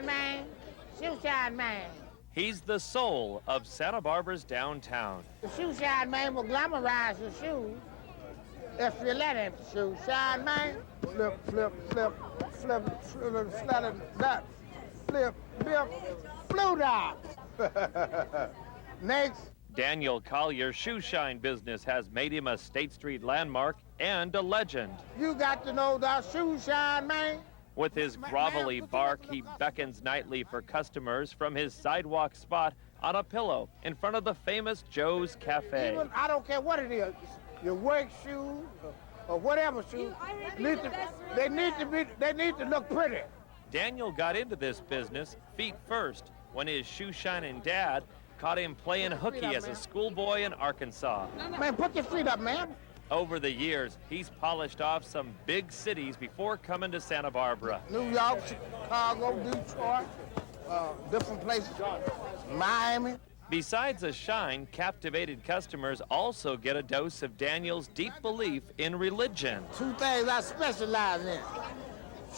Shoeshine Man. Shoeshine Man. He's the soul of Santa Barbara's downtown. The Shoeshine Man will glamorize your shoes if you let him. Shoeshine Man. Flip, flip, flip, flip, flip, flip, that. Flip, flip, blue dot. Next. Daniel Collier's shoeshine business has made him a State Street landmark and a legend. You got to know the Shoeshine Man. With his grovelly bark, he beckons nightly for customers from his sidewalk spot on a pillow in front of the famous Joe's Cafe. Even, I don't care what it is, your work shoes or whatever shoes, they need to look pretty. Daniel got into this business feet first when his shoeshining dad caught him playing hooky as a schoolboy in Arkansas. Man, put your feet up, man. Over the years, he's polished off some big cities before coming to Santa Barbara. New York, Chicago, Detroit, different places, Miami. Besides a shine, captivated customers also get a dose of Daniel's deep belief in religion. Two things I specialize in: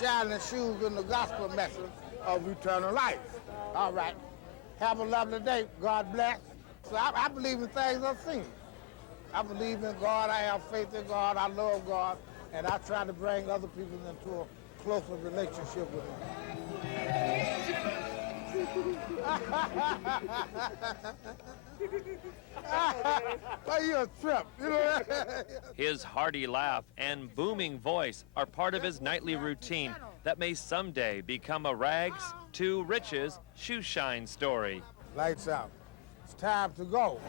shining shoes and the gospel message of eternal life. All right. Have a lovely day. God bless. So I believe in things unseen. I believe in God. I have faith in God. I love God. And I try to bring other people into a closer relationship with Him. Well, you're a trip. You know? His hearty laugh and booming voice are part of his nightly routine that may someday become a rags to riches shoeshine story. Lights out. It's time to go.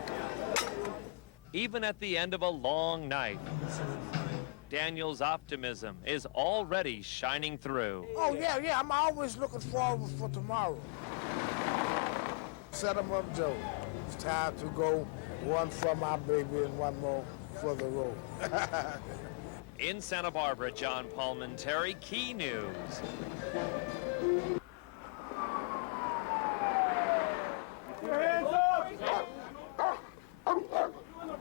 Even at the end of a long night, Daniel's optimism is already shining through. Oh, yeah, I'm always looking forward for tomorrow. Set 'em up, Joe. It's time to go. One for my baby and one more for the road. In Santa Barbara, John Palmentary, Key News. Your hands up!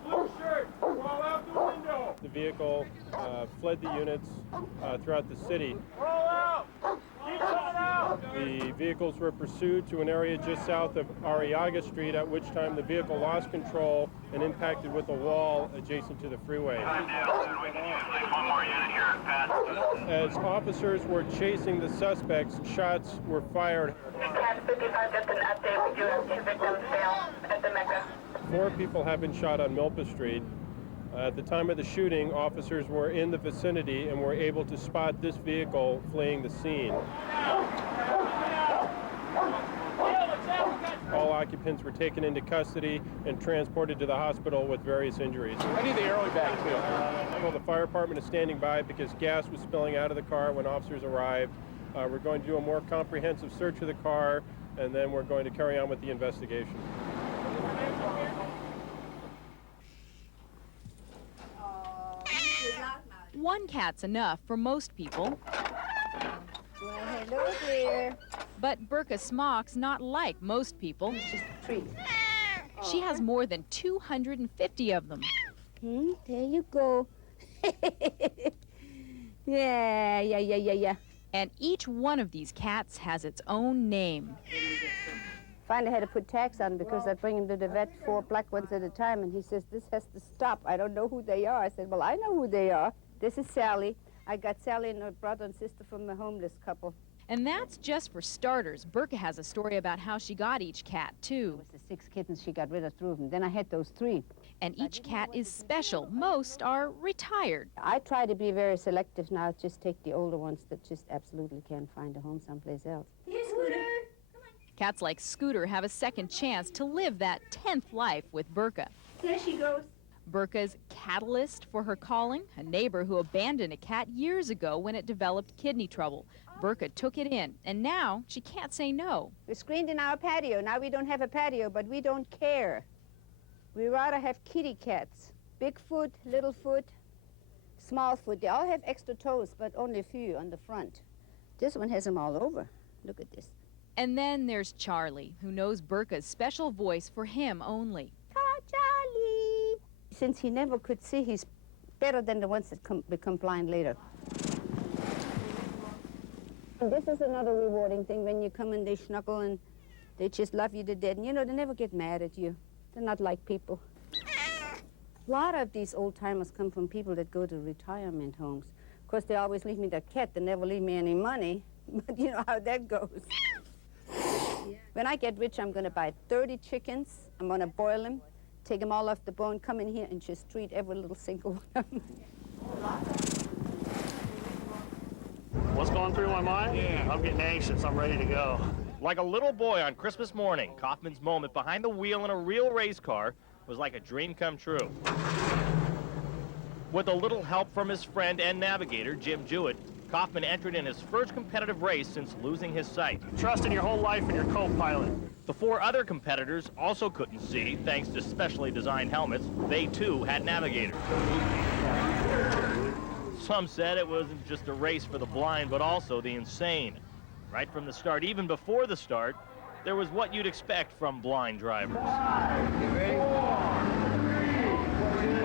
Blue shirt, crawl out the window. The vehicle fled the units throughout the city. Roll out! Keep coming out! The vehicles were pursued to an area just south of Arriaga Street, at which time the vehicle lost control and impacted with a wall adjacent to the freeway. We can use at least one more unit here at Pat. As officers were chasing the suspects, shots were fired. Cat 55, just an update. We do have 2 victims down at the Mecca. 4 people have been shot on Milpa Street. At the time of the shooting, officers were in the vicinity and were able to spot this vehicle fleeing the scene. All occupants were taken into custody and transported to the hospital with various injuries. I need the airway back, too. Well, the fire department is standing by because gas was spilling out of the car when officers arrived. We're going to do a more comprehensive search of the car, and then we're going to carry on with the investigation. One cat's enough for most people. Well, hello there. But Berka Smock's not like most people. It's just a treat. She has more than 250 of them. There you go. Yeah. And each one of these cats has its own name. Finally had to put tax on because I bring him to the vet 4 black ones at a time, and he says, this has to stop. I don't know who they are. I said, well, I know who they are. This is Sally. I got Sally and her brother and sister from the homeless couple. And that's just for starters. Berka has a story about how she got each cat, too. It was the 6 kittens. She got rid of 3 of them. Then I had those 3. And each cat is special. Most are retired. I try to be very selective now. Just take the older ones that just absolutely can't find a home someplace else. Here, Scooter. Cats like Scooter have a second chance to live that 10th life with Berka. There she goes. Berka's catalyst for her calling, a neighbor who abandoned a cat years ago when it developed kidney trouble. Berka took it in, and now she can't say no. We're screened in our patio. Now we don't have a patio, but we don't care. We rather have kitty cats. Big foot, little foot, small foot. They all have extra toes, but only a few on the front. This one has them all over. Look at this. And then there's Charlie, who knows Berka's special voice for him only. Charlie! Since he never could see, he's better than the ones that become blind later. And this is another rewarding thing when you come and they snuggle and they just love you to death. And you know, they never get mad at you. They're not like people. A lot of these old-timers come from people that go to retirement homes. Of course, they always leave me their cat. They never leave me any money. But you know how that goes. When I get rich, I'm going to buy 30 chickens. I'm going to boil them, take them all off the bone, come in here and just treat every little single one of them. What's going through my mind? Yeah. I'm getting anxious. I'm ready to go. Like a little boy on Christmas morning, Kaufman's moment behind the wheel in a real race car was like a dream come true. With a little help from his friend and navigator, Jim Jewett, Kaufman entered in his first competitive race since losing his sight. Trust in your whole life and your co-pilot. The 4 other competitors also couldn't see, thanks to specially designed helmets. They, too, had navigators. Some said it wasn't just a race for the blind, but also the insane. Right from the start, even before the start, there was what you'd expect from blind drivers. You ready? 4, 3, 2,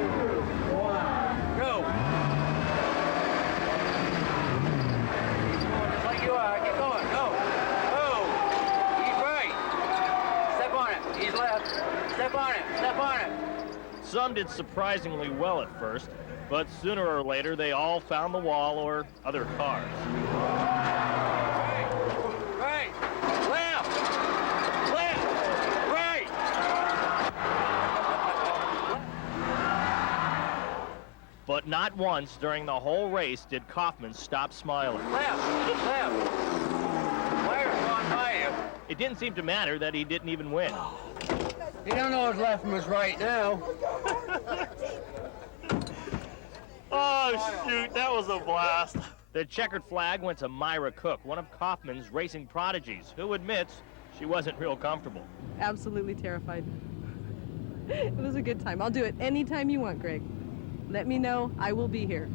1, go! Just like you are. Keep going. Go. Go. He's right. Step on it. He's left. Step on it. Step on it. Some did surprisingly well at first, but sooner or later they all found the wall or other cars. Right. Left. Left. Right. But not once during the whole race did Kaufman stop smiling. Left. Left. Wire's going by you. It didn't seem to matter that he didn't even win. He don't know his left from his right now. Oh, shoot, that was a blast. The checkered flag went to Myra Cook, one of Kaufman's racing prodigies, who admits she wasn't real comfortable. Absolutely terrified. It was a good time. I'll do it anytime you want, Greg. Let me know. I will be here.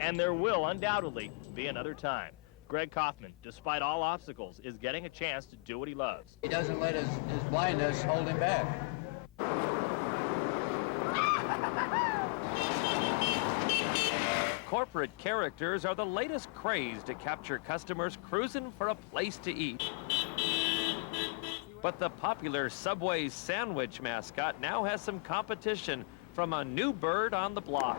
And there will undoubtedly be another time. Greg Kaufman, despite all obstacles, is getting a chance to do what he loves. He doesn't let his blindness hold him back. Corporate characters are the latest craze to capture customers cruising for a place to eat. But the popular Subway sandwich mascot now has some competition from a new bird on the block.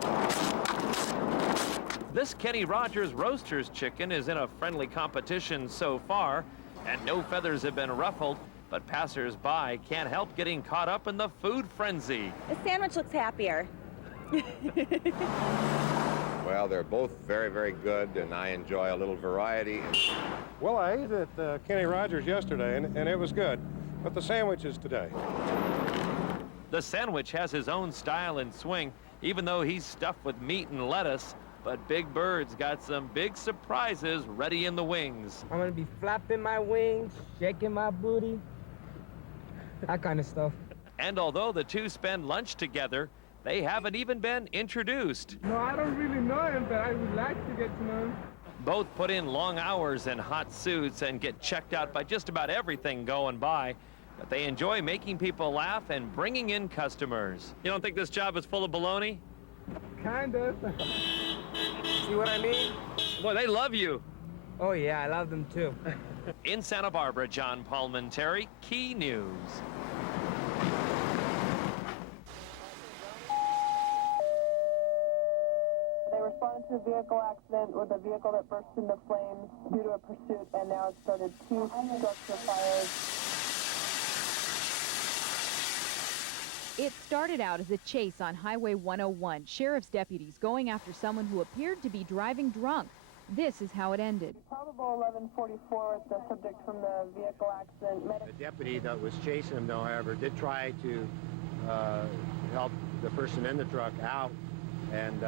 This Kenny Rogers Roasters chicken is in a friendly competition so far, and no feathers have been ruffled, but passers-by can't help getting caught up in the food frenzy. The sandwich looks happier. Well, they're both very, very good, and I enjoy a little variety. Well, I ate at Kenny Rogers yesterday, and it was good, but the sandwiches today. The sandwich has his own style and swing, even though he's stuffed with meat and lettuce. But Big Bird's got some big surprises ready in the wings. I'm gonna be flapping my wings, shaking my booty, that kind of stuff. And although the two spend lunch together, they haven't even been introduced. No, I don't really know him, but I would like to get to know him. Both put in long hours in hot suits and get checked out by just about everything going by. But they enjoy making people laugh and bringing in customers. You don't think this job is full of baloney? Kind of. See what I mean? Boy, they love you. Oh, yeah, I love them too. In Santa Barbara, John Palmentary, Key News. They responded to a vehicle accident with a vehicle that burst into flames due to a pursuit, and now it's started 2 structure fires. It started out as a chase on Highway 101. Sheriff's deputies going after someone who appeared to be driving drunk. This is how it ended. Probable 1144 is the subject from the vehicle accident. The deputy that was chasing him, though, however, did try to help the person in the truck out and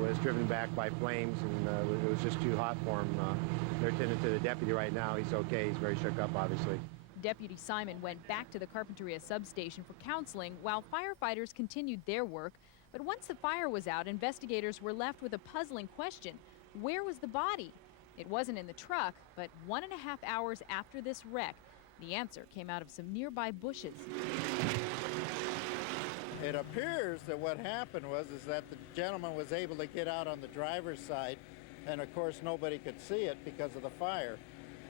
was driven back by flames, and it was just too hot for him. They're attending to the deputy right now. He's okay. He's very shook up, obviously. Deputy Simon went back to the Carpinteria substation for counseling while firefighters continued their work. But once the fire was out, investigators were left with a puzzling question. Where was the body? It wasn't in the truck, but 1.5 hours after this wreck, the answer came out of some nearby bushes. It appears that what happened was that the gentleman was able to get out on the driver's side and of course nobody could see it because of the fire.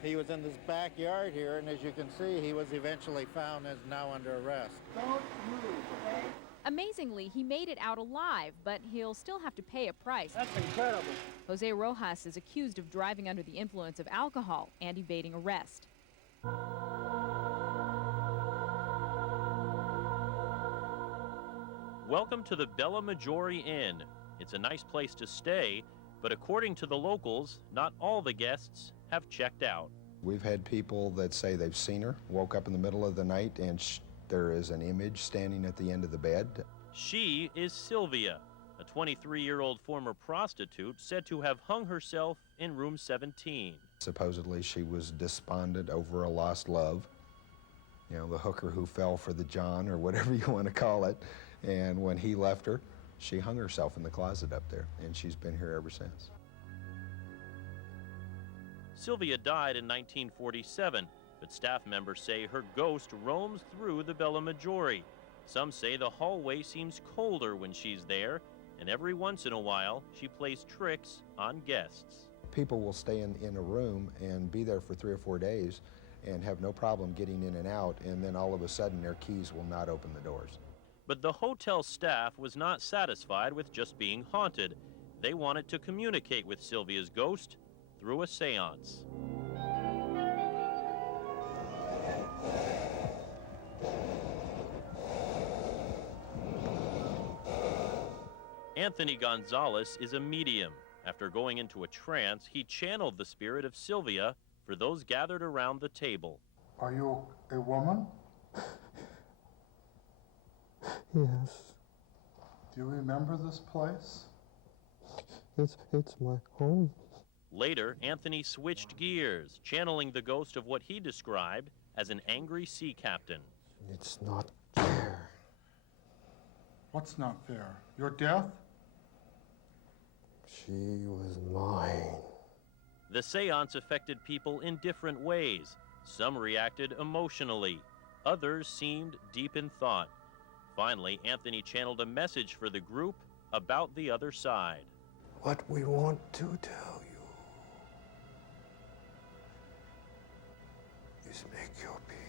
He was in this backyard here, and as you can see, he was eventually found and is now under arrest. Don't move, okay? Amazingly, he made it out alive, but he'll still have to pay a price. That's incredible. Jose Rojas is accused of driving under the influence of alcohol and evading arrest. Welcome to the Bella Maggiore Inn. It's a nice place to stay, but according to the locals, not all the guests have checked out. We've had people that say they've seen her, woke up in the middle of the night, and there is an image standing at the end of the bed. She is Sylvia, a 23-year-old former prostitute said to have hung herself in room 17. Supposedly she was despondent over a lost love. You know, the hooker who fell for the John, or whatever you want to call it. And when he left her, she hung herself in the closet up there, and she's been here ever since. Sylvia died in 1947, but staff members say her ghost roams through the Bella Maggiore. Some say the hallway seems colder when she's there, and every once in a while she plays tricks on guests. People will stay in a room and be there for 3 or 4 days and have no problem getting in and out, and then all of a sudden their keys will not open the doors. But the hotel staff was not satisfied with just being haunted. They wanted to communicate with Sylvia's ghost through a seance. Anthony Gonzalez is a medium. After going into a trance, he channeled the spirit of Sylvia for those gathered around the table. Are you a woman? Yes. Do you remember this place? It's my home. Later, Anthony switched gears, channeling the ghost of what he described as an angry sea captain. It's not fair. What's not fair? Your death? She was mine. The seance affected people in different ways. Some reacted emotionally. Others seemed deep in thought. Finally, Anthony channeled a message for the group about the other side. What we want to tell you is make your peace.